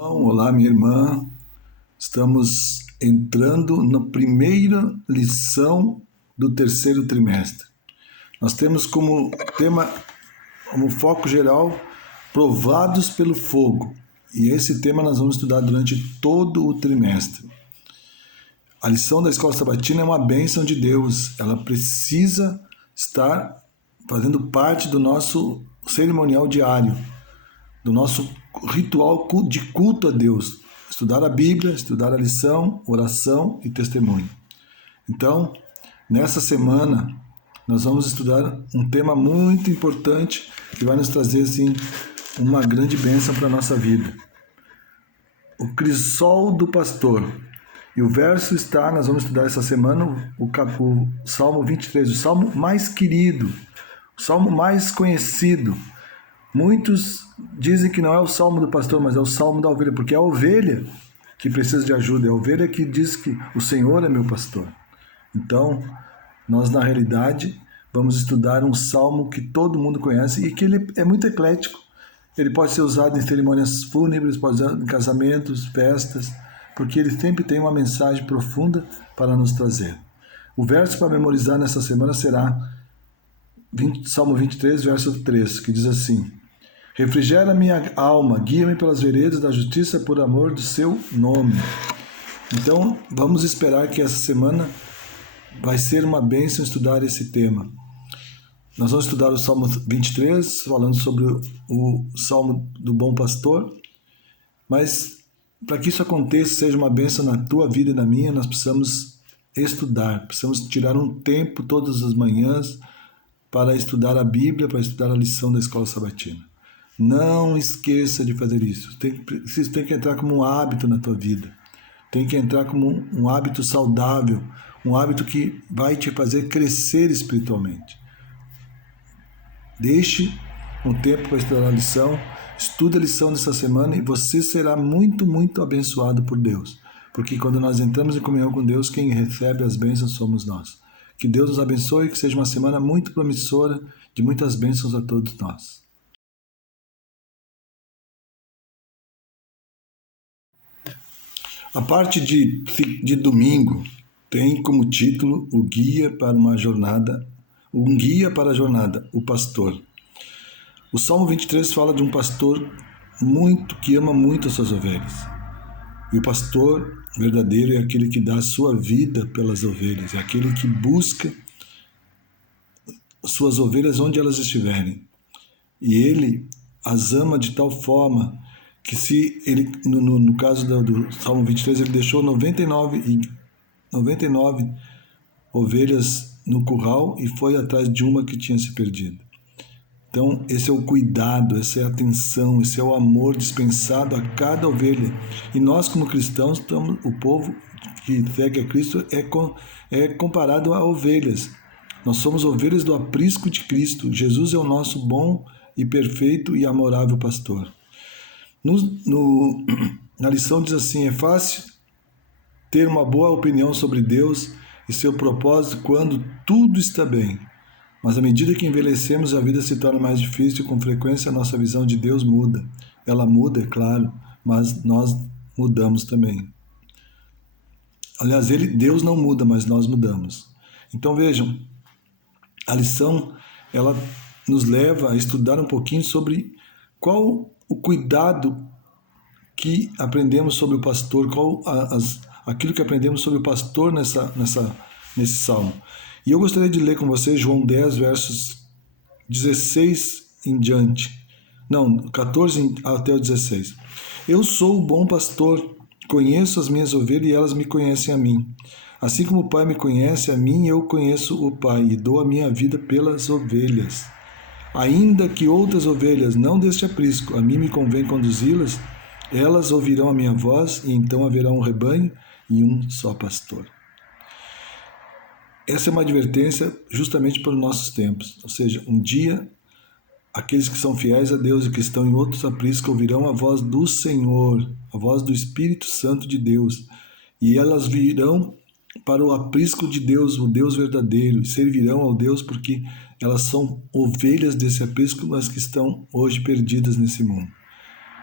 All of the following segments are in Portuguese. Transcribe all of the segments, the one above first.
Olá, minha irmã. Estamos entrando na primeira lição do terceiro trimestre. Nós temos como tema, como foco geral, provados pelo fogo. E esse tema nós vamos estudar durante todo o trimestre. A lição da Escola Sabatina é uma bênção de Deus. Ela precisa estar fazendo parte do nosso cerimonial diário, do nosso ritual de culto a Deus. Estudar a Bíblia, estudar a lição, oração e testemunho. Então, nessa semana, nós vamos estudar um tema muito importante que vai nos trazer, assim, uma grande bênção para a nossa vida. O crisol do pastor. E o verso está, nós vamos estudar essa semana, o Salmo 23, o salmo mais querido, o salmo mais conhecido. Muitos dizem que não é o salmo do pastor, mas é o salmo da ovelha, porque é a ovelha que precisa de ajuda, é a ovelha que diz que o Senhor é meu pastor. Então, nós na realidade vamos estudar um salmo que todo mundo conhece e que ele é muito eclético. Ele pode ser usado em cerimônias fúnebres, pode ser usado em casamentos, festas, porque ele sempre tem uma mensagem profunda para nos trazer. O verso para memorizar nessa semana será Salmo 23, verso 3, que diz assim: refrigera minha alma, guia-me pelas veredas da justiça por amor do seu nome. Então, vamos esperar que essa semana vai ser uma bênção estudar esse tema. Nós vamos estudar o Salmo 23, falando sobre o Salmo do Bom Pastor, mas para que isso aconteça, seja uma bênção na tua vida e na minha, nós precisamos estudar, precisamos tirar um tempo todas as manhãs para estudar a Bíblia, para estudar a lição da Escola Sabatina. Não esqueça de fazer isso. Isso tem que entrar como um hábito na tua vida. Tem que entrar como um hábito saudável, um hábito que vai te fazer crescer espiritualmente. Deixe um tempo para estudar a lição, estuda a lição dessa semana e você será muito, muito abençoado por Deus. Porque quando nós entramos em comunhão com Deus, quem recebe as bênçãos somos nós. Que Deus nos abençoe e que seja uma semana muito promissora, de muitas bênçãos a todos nós. A parte de domingo tem como título um guia para a jornada, o pastor. O Salmo 23 fala de um pastor que ama muito as suas ovelhas. E o pastor verdadeiro é aquele que dá a sua vida pelas ovelhas, é aquele que busca suas ovelhas onde elas estiverem. E ele as ama de tal forma que se ele, no caso do Salmo 23, ele deixou 99 ovelhas no curral e foi atrás de uma que tinha se perdido. Então, esse é o cuidado, essa é a atenção, esse é o amor dispensado a cada ovelha. E nós, como cristãos, o povo que segue a Cristo é comparado a ovelhas. Nós somos ovelhas do aprisco de Cristo. Jesus é o nosso bom e perfeito e amorável pastor. Na lição diz assim: é fácil ter uma boa opinião sobre Deus e seu propósito quando tudo está bem. Mas à medida que envelhecemos, a vida se torna mais difícil e com frequência a nossa visão de Deus muda. Ela muda, é claro, mas nós mudamos também. Aliás, Deus não muda, mas nós mudamos. Então vejam, a lição ela nos leva a estudar um pouquinho sobre qual o cuidado que aprendemos sobre o pastor, aquilo que aprendemos sobre o pastor nesse salmo. E eu gostaria de ler com vocês João 10, versos 16 em diante. Não, 14 até o 16. Eu sou o bom pastor, conheço as minhas ovelhas e elas me conhecem a mim. Assim como o Pai me conhece a mim, eu conheço o Pai e dou a minha vida pelas ovelhas. Ainda que outras ovelhas não deste aprisco, a mim me convém conduzi-las, elas ouvirão a minha voz e então haverá um rebanho e um só pastor. Essa é uma advertência justamente para os nossos tempos. Ou seja, um dia, aqueles que são fiéis a Deus e que estão em outros apriscos ouvirão a voz do Senhor, a voz do Espírito Santo de Deus. E elas virão para o aprisco de Deus, o Deus verdadeiro, e servirão ao Deus porque elas são ovelhas desse aprisco, mas que estão hoje perdidas nesse mundo.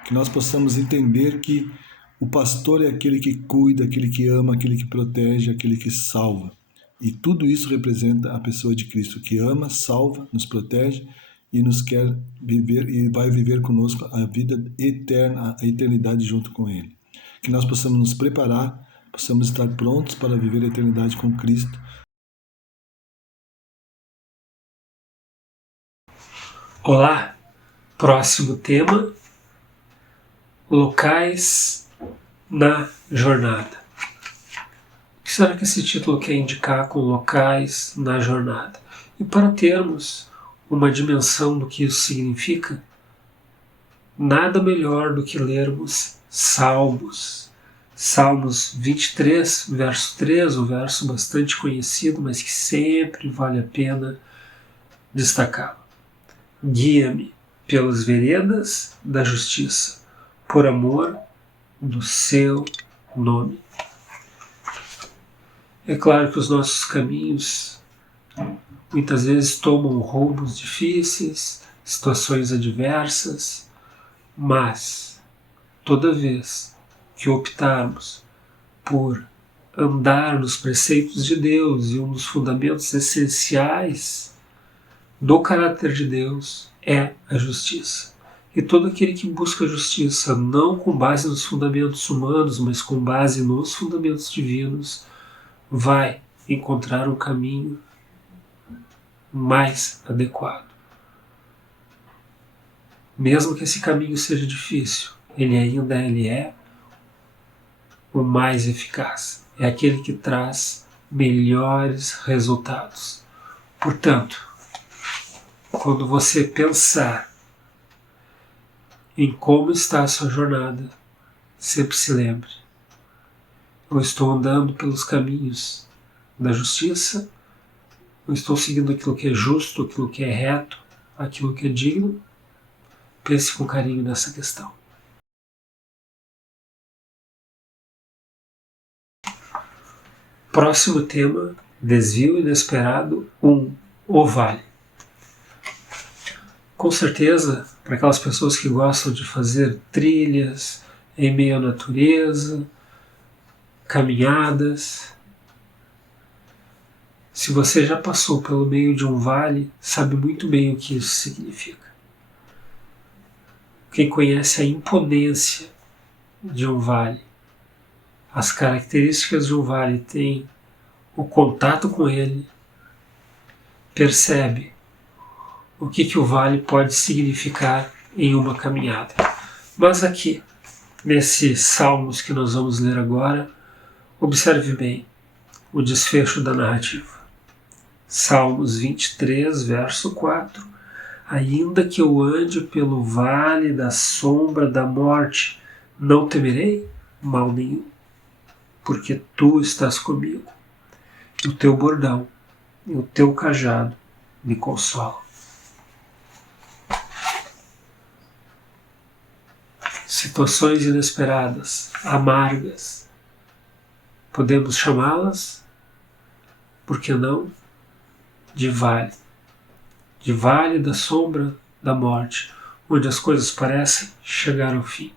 que nós possamos entender que o pastor é aquele que cuida, aquele que ama, aquele que protege, aquele que salva. E tudo isso representa a pessoa de Cristo, que ama, salva, nos protege e nos quer viver e vai viver conosco a vida eterna, a eternidade junto com Ele. Que nós possamos nos preparar, possamos estar prontos para viver a eternidade com Cristo. Olá, próximo tema: locais na jornada. O que será que esse título quer indicar com locais na jornada? E para termos uma dimensão do que isso significa, nada melhor do que lermos Salmos. Salmos 23, verso 3, um verso bastante conhecido, mas que sempre vale a pena destacá-lo. Guia-me pelas veredas da justiça, por amor do seu nome. É claro que os nossos caminhos muitas vezes tomam rumos difíceis, situações adversas, mas toda vez que optarmos por andar nos preceitos de Deus, e um dos fundamentos essenciais do caráter de Deus é a justiça. E todo aquele que busca a justiça, não com base nos fundamentos humanos, mas com base nos fundamentos divinos, vai encontrar um caminho mais adequado. Mesmo que esse caminho seja difícil, ele é o mais eficaz. É aquele que traz melhores resultados. Portanto, quando você pensar em como está a sua jornada, sempre se lembre: eu estou andando pelos caminhos da justiça, eu estou seguindo aquilo que é justo, aquilo que é reto, aquilo que é digno. Pense com carinho nessa questão. Próximo tema: desvio inesperado 1, o vale. Com certeza, para aquelas pessoas que gostam de fazer trilhas em meio à natureza, caminhadas, se você já passou pelo meio de um vale, sabe muito bem o que isso significa. Quem conhece a imponência de um vale, as características de um vale, tem o contato com ele, percebe o que o vale pode significar em uma caminhada. Mas aqui, nesses salmos que nós vamos ler agora, observe bem o desfecho da narrativa. Salmos 23, verso 4. Ainda que eu ande pelo vale da sombra da morte, não temerei mal nenhum, porque tu estás comigo. O teu bordão e o teu cajado me consolam. Situações inesperadas, amargas, podemos chamá-las, por que não, de vale da sombra da morte, onde as coisas parecem chegar ao fim,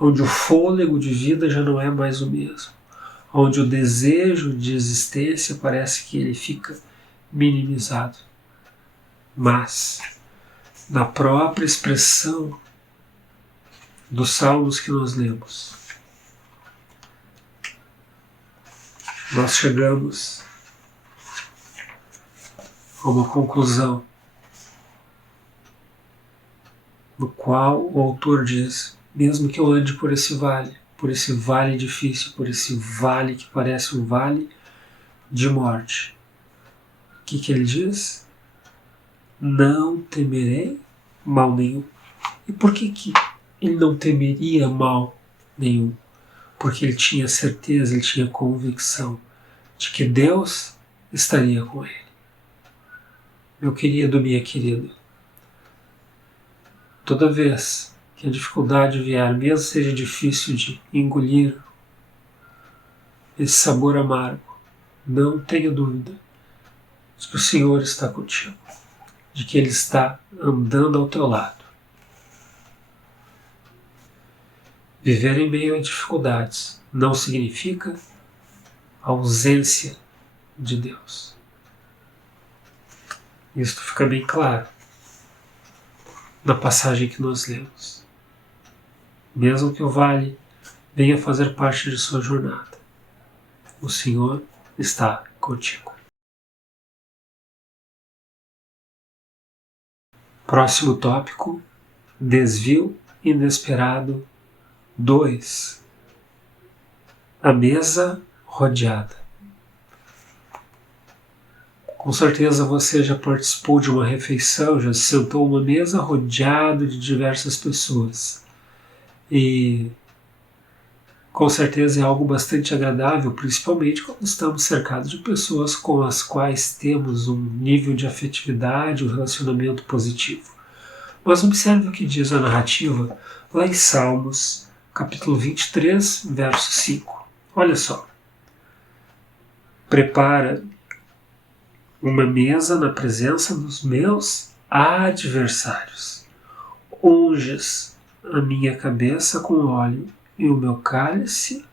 onde o fôlego de vida já não é mais o mesmo, onde o desejo de existência parece que ele fica minimizado. Mas, na própria expressão dos salmos que nós lemos, nós chegamos a uma conclusão no qual o autor diz: mesmo que eu ande por esse vale difícil, por esse vale que parece um vale de morte, o que ele diz? Não temerei mal nenhum. E por que ele não temeria mal nenhum? Porque ele tinha certeza, ele tinha convicção de que Deus estaria com ele. Meu querido, minha querida, toda vez que a dificuldade vier, mesmo seja difícil de engolir esse sabor amargo, não tenha dúvida de que o Senhor está contigo, de que Ele está andando ao teu lado. Viver em meio a dificuldades não significa ausência de Deus. Isso fica bem claro na passagem que nós lemos. Mesmo que o vale venha fazer parte de sua jornada, o Senhor está contigo. Próximo tópico: desvio inesperado 2. A mesa rodeada. Com certeza você já participou de uma refeição, já se sentou a uma mesa rodeado de diversas pessoas. E com certeza é algo bastante agradável, principalmente quando estamos cercados de pessoas com as quais temos um nível de afetividade, um relacionamento positivo. Mas observe o que diz a narrativa lá em Salmos, capítulo 23, verso 5. Olha só. Prepara uma mesa na presença dos meus adversários. Unges a minha cabeça com óleo e o meu cálice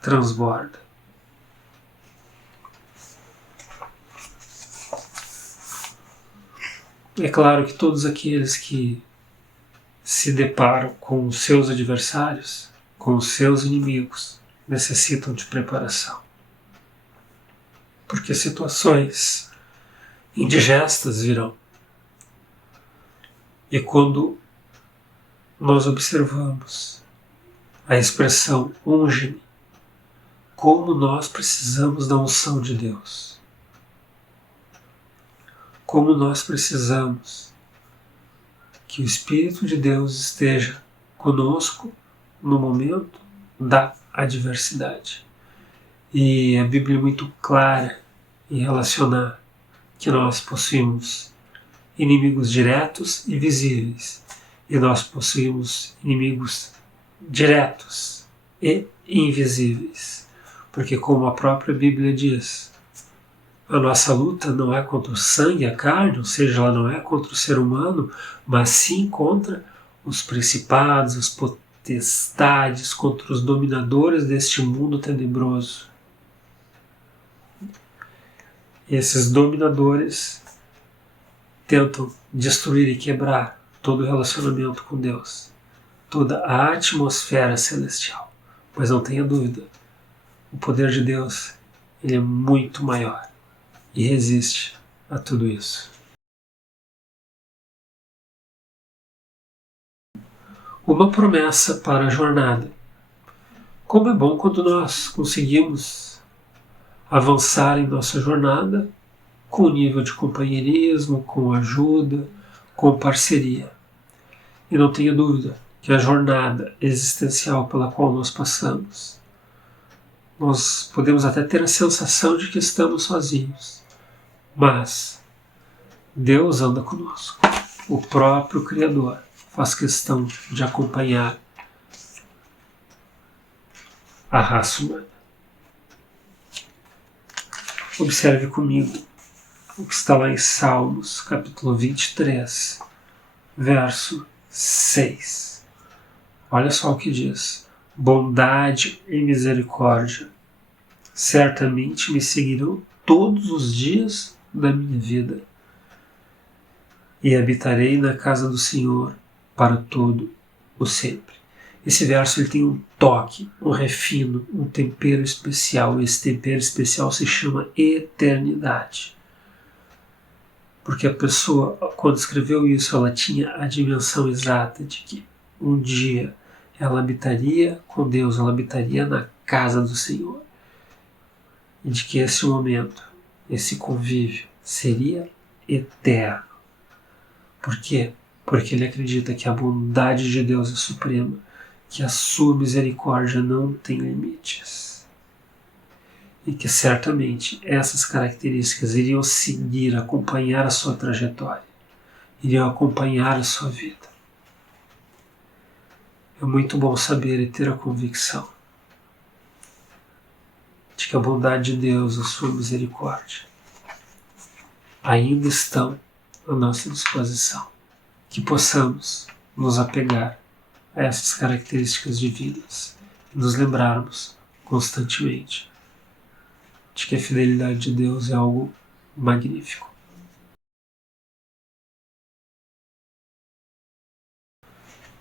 transborda. É claro que todos aqueles que se deparam com os seus adversários, com os seus inimigos, necessitam de preparação. Porque situações indigestas virão. E quando nós observamos a expressão unge-me, como nós precisamos da unção de Deus. Como nós precisamos que o Espírito de Deus esteja conosco no momento da adversidade. E a Bíblia é muito clara em relacionar que nós possuímos inimigos diretos e visíveis, e nós possuímos inimigos diretos e invisíveis, porque como a própria Bíblia diz, a nossa luta não é contra o sangue e a carne, ou seja, ela não é contra o ser humano, mas sim contra os principados, os potestades, contra os dominadores deste mundo tenebroso. Esses dominadores tentam destruir e quebrar todo o relacionamento com Deus, toda a atmosfera celestial. Mas não tenha dúvida, o poder de Deus, ele é muito maior e resiste a tudo isso. Uma promessa para a jornada. Como é bom quando nós conseguimos avançar em nossa jornada com nível de companheirismo, com ajuda, com parceria. E não tenha dúvida que a jornada existencial pela qual nós passamos, nós podemos até ter a sensação de que estamos sozinhos, mas Deus anda conosco. O próprio Criador faz questão de acompanhar a raça humana. Observe comigo o que está lá em Salmos, capítulo 23, verso 6. Olha só o que diz: bondade e misericórdia certamente me seguirão todos os dias da minha vida, e habitarei na casa do Senhor para todo o sempre. Esse verso ele tem um toque, um refino, um tempero especial. Esse tempero especial se chama eternidade. Porque a pessoa, quando escreveu isso, ela tinha a dimensão exata de que um dia ela habitaria com Deus, ela habitaria na casa do Senhor. E de que esse momento, esse convívio, seria eterno. Por quê? Porque ele acredita que a bondade de Deus é suprema, que a sua misericórdia não tem limites. E que certamente essas características iriam seguir, acompanhar a sua trajetória, iriam acompanhar a sua vida. É muito bom saber e ter a convicção de que a bondade de Deus, a sua misericórdia, ainda estão à nossa disposição. Que possamos nos apegar a essas características divinas e nos lembrarmos constantemente de que a fidelidade de Deus é algo magnífico.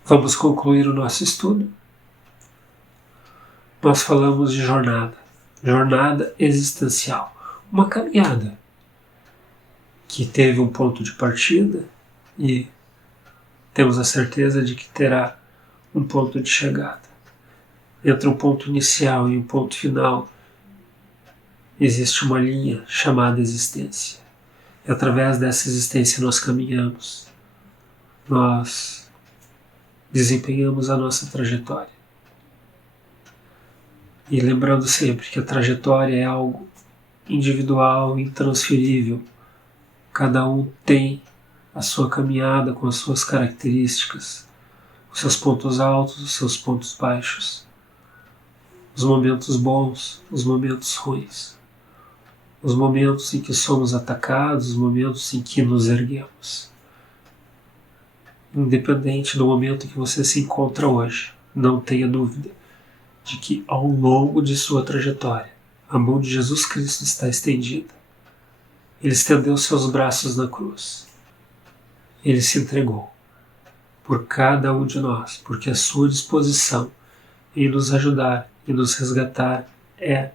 Vamos concluir o nosso estudo. Nós falamos de jornada existencial, uma caminhada que teve um ponto de partida e temos a certeza de que terá um ponto de chegada. Entre um ponto inicial e um ponto final existe uma linha chamada existência. E através dessa existência nós caminhamos, nós desempenhamos a nossa trajetória. E lembrando sempre que a trajetória é algo individual, intransferível. Cada um tem a sua caminhada com as suas características, os seus pontos altos, os seus pontos baixos, os momentos bons, os momentos ruins, os momentos em que somos atacados, os momentos em que nos erguemos. Independente do momento em que você se encontra hoje, não tenha dúvida de que ao longo de sua trajetória, a mão de Jesus Cristo está estendida. Ele estendeu seus braços na cruz. Ele se entregou por cada um de nós, porque a sua disposição em nos ajudar e nos resgatar é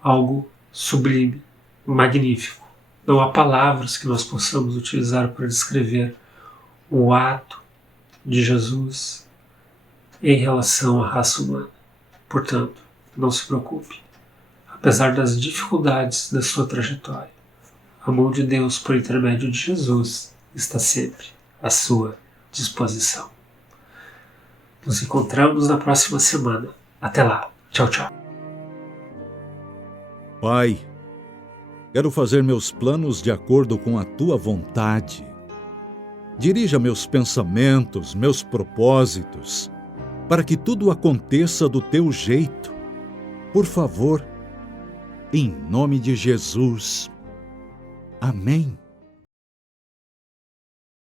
algo sublime, magnífico. Não há palavras que nós possamos utilizar para descrever o ato de Jesus em relação à raça humana. Portanto, não se preocupe. Apesar das dificuldades da sua trajetória, a mão de Deus, por intermédio de Jesus, está sempre à sua disposição. Nos encontramos na próxima semana. Até lá. Tchau, tchau. Pai, quero fazer meus planos de acordo com a Tua vontade. Dirija meus pensamentos, meus propósitos, para que tudo aconteça do Teu jeito. Por favor, em nome de Jesus. Amém.